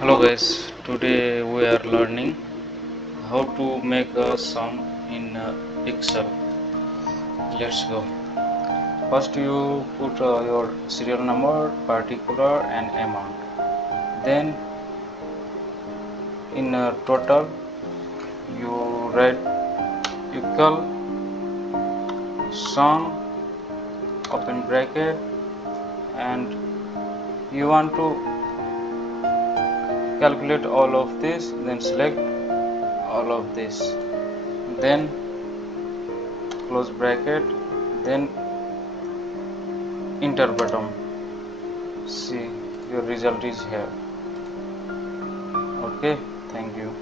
Hello guys, today we are learning how to make a sum in Excel. Let's go. First you put your serial number, particular and amount. Then in total you write equal sum open bracket, and you want to calculate all of this, then select all of this, then close bracket, then enter button. See, your result is here. Okay, thank you.